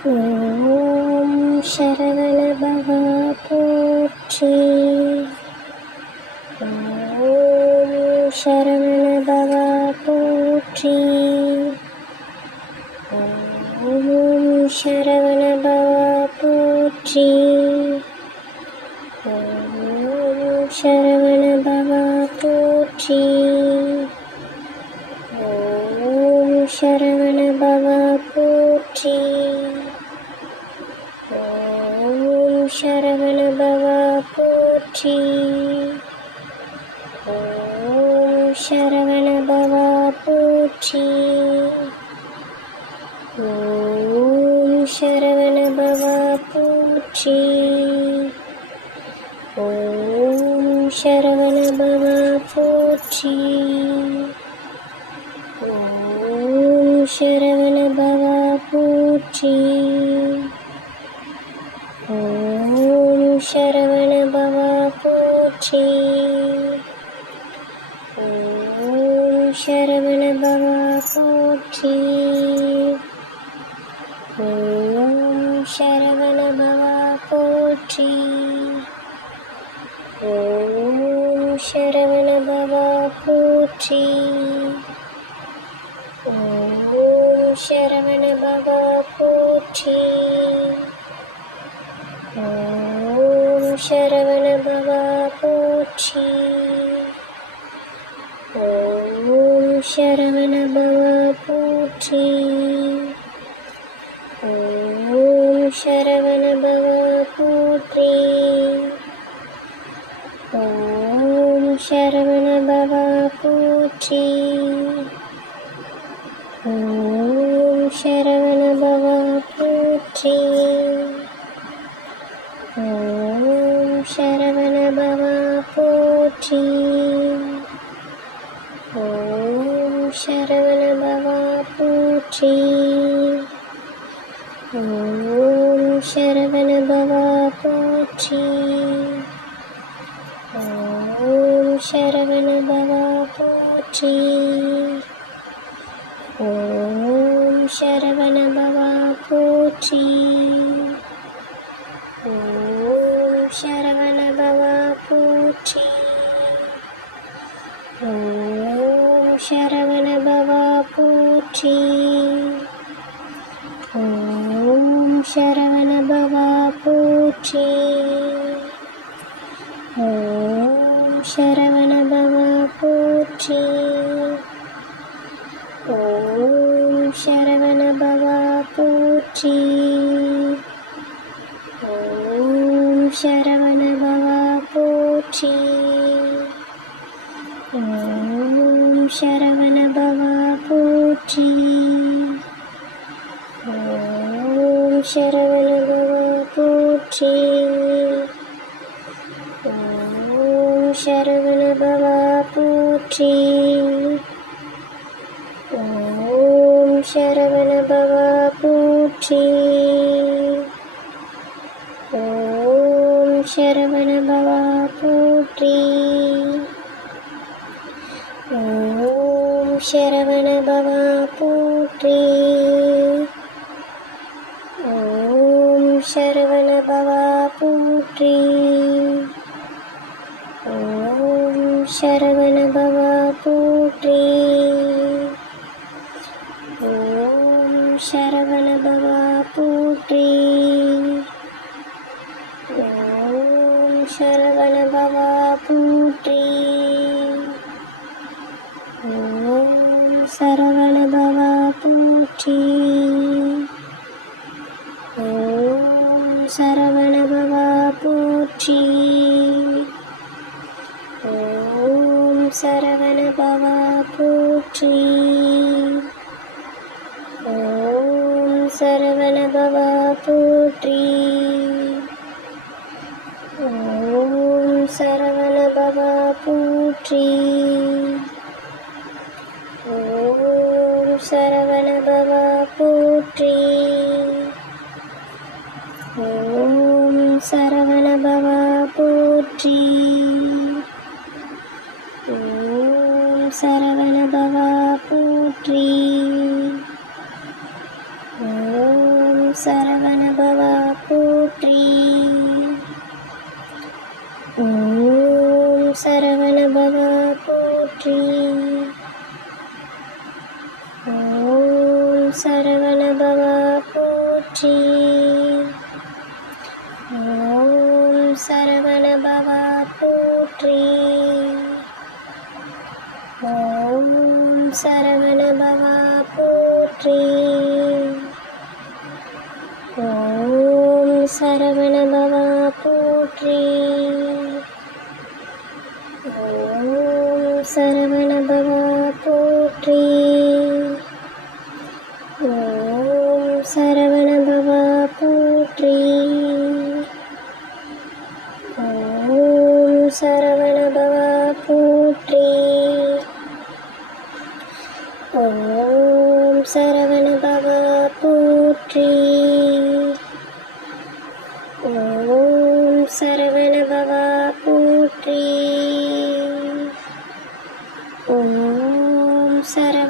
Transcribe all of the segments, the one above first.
ஓம் சரவணபவா போற்றி ஓம் சரவணபவா போற்றி ஓம் சரவணபவா போற்றி ஓம் சரவணபவா போற்றி ஓம் சரவண போற்றி ஓம் சரவண பவா போற்றி ஓம் சரவண பவா போற்றி ஓம் சரவண பவா போற்றி ஓம் சரவண பவா போற்றி ஓம் சரவண பவா போற்றி ஓம் சரவண பவா போற்றி. ஓம் சரவண பவா போற்றி. ஓம் சரவண பவா போற்றி. ஓம் சரவண பவா போற்றி. ஓம் शरवणभवा पोक्षी ॐ शरवणभवा पोक्षी ॐ शरवणभवा पुत्री ॐ शरवणभवा पोक्षी ॐ शरवणभवा पोत्री ॐ சரவணபவா போற்றி ஓம் சரவணபவா போற்றி ஓம் சரவணபவா போற்றி ஓம் சரவணபவா போற்றி ஓம் சரவணபவா போற்றி சரவணபவா போற்றி. ஓம் சரவணபவா போற்றி. ஓம் சரவணபவா போற்றி. ஓம் சரவணபவா போற்றி. ஓம் சரவணபவா போற்றி. ஓம் शरवणभवा पोची ॐ शरवणभवा पोची ॐ शरवणभवा पोची ॐ शरवणभवा पोची ॐ शरवणभवा पोत्री शरवणभवा पोत्री ॐ शरवणभवा पोत्री சரவணபவா போற்றி ஓம் சரவணபவா போற்றி ஓம் சரவணபவா போற்றி ஓம் சரவணபவா போற்றி ஓம் சரவண சரவணபவா போற்றி ஓம் சரவணபவா போற்றி ஓம் சரவணபவா போற்றி ஓம் சரவணபவா போற்றி ஓம் சரவணபவா போற்றி சரவணபவா போற்றி. ஓம் சரவணபவா போற்றி. ஓம் சரவணபவா போற்றி. ஓம் சரவண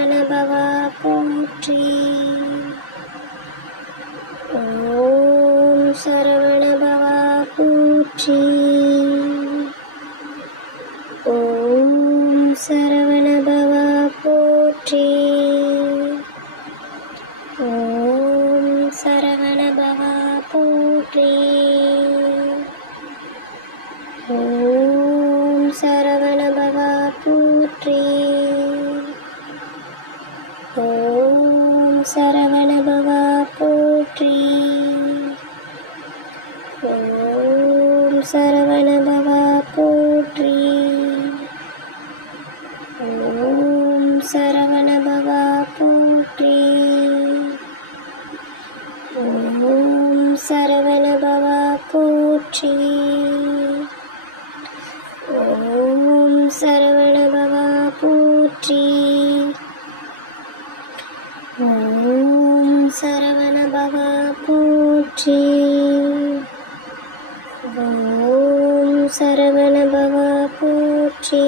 பரமநபவா போற்றி. ஓம் சரவணபவா போற்றி. சரவணபவா போற்றி ஓம் சரவணபவா போற்றி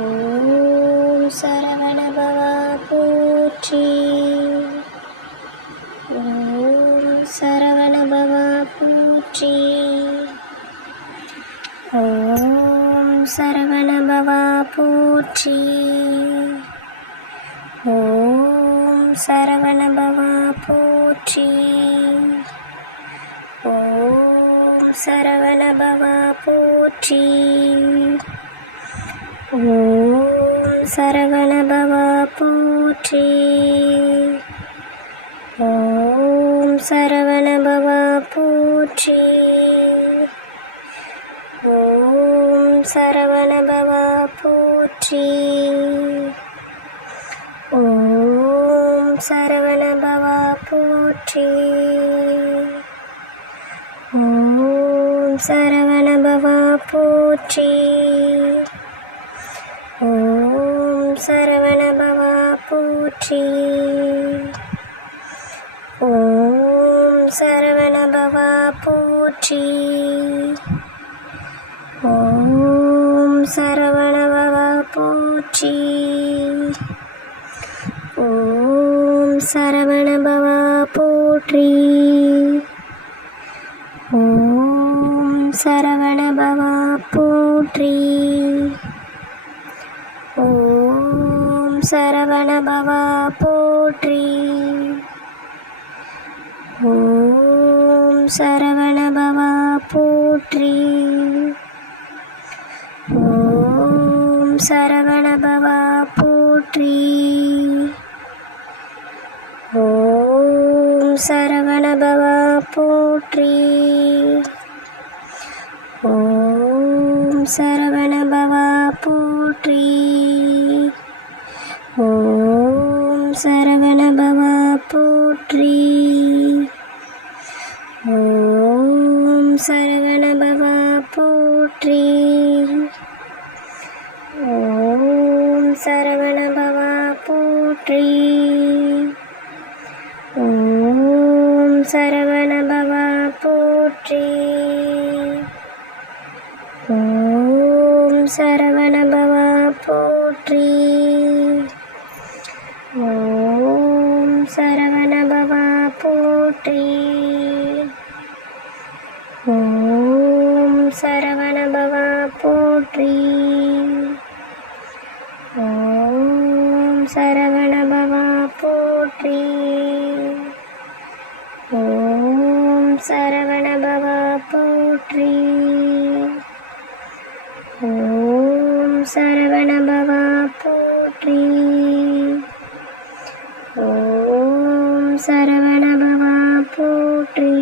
ஓம் சரவணபவா போற்றி ஓம் சரவணபவா போற்றி ஓம் சரவணபவா போற்றி சரவணபவா போற்றி. ஓம் சரவணபவா போற்றி. ஓம் சரவணபவா போற்றி. ஓம் சரவணபவா போற்றி. ஓம் சரவணபவா போற்றி. சரவணபவா போற்றி. ஓம் சரவணபவா போற்றி. ஓம் சரவணபவா போற்றி. ஓம் சரவணபவா போற்றி. ஓம் சரவணபவா போற்றி. சரவணபவா போற்றி. ஓம் சரவணபவா போற்றி. ஓம் சரவணபவா போற்றி. ஓம் சரவணபவா போற்றி. ஓம் சரவணபவா சரவணபவா போற்றி ஓம் சரவணபவா போற்றி ஓம் சரவணபவா போற்றி ஓம் சரவணபவா போற்றி ஓம் சரவணபவா போற்றி சரவணபவா போற்றி ஓம் சரவணபவா போற்றி ஓம் சரவணபவா போற்றி ஓம் சரவண போற்றி ஓம் சரவணபவா போற்றி. ஓம் சரவணபவா போற்றி.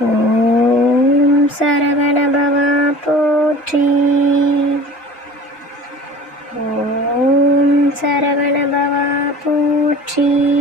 ஓம் சரவணபவா போற்றி. ஓம் சரவணபவா போற்றி.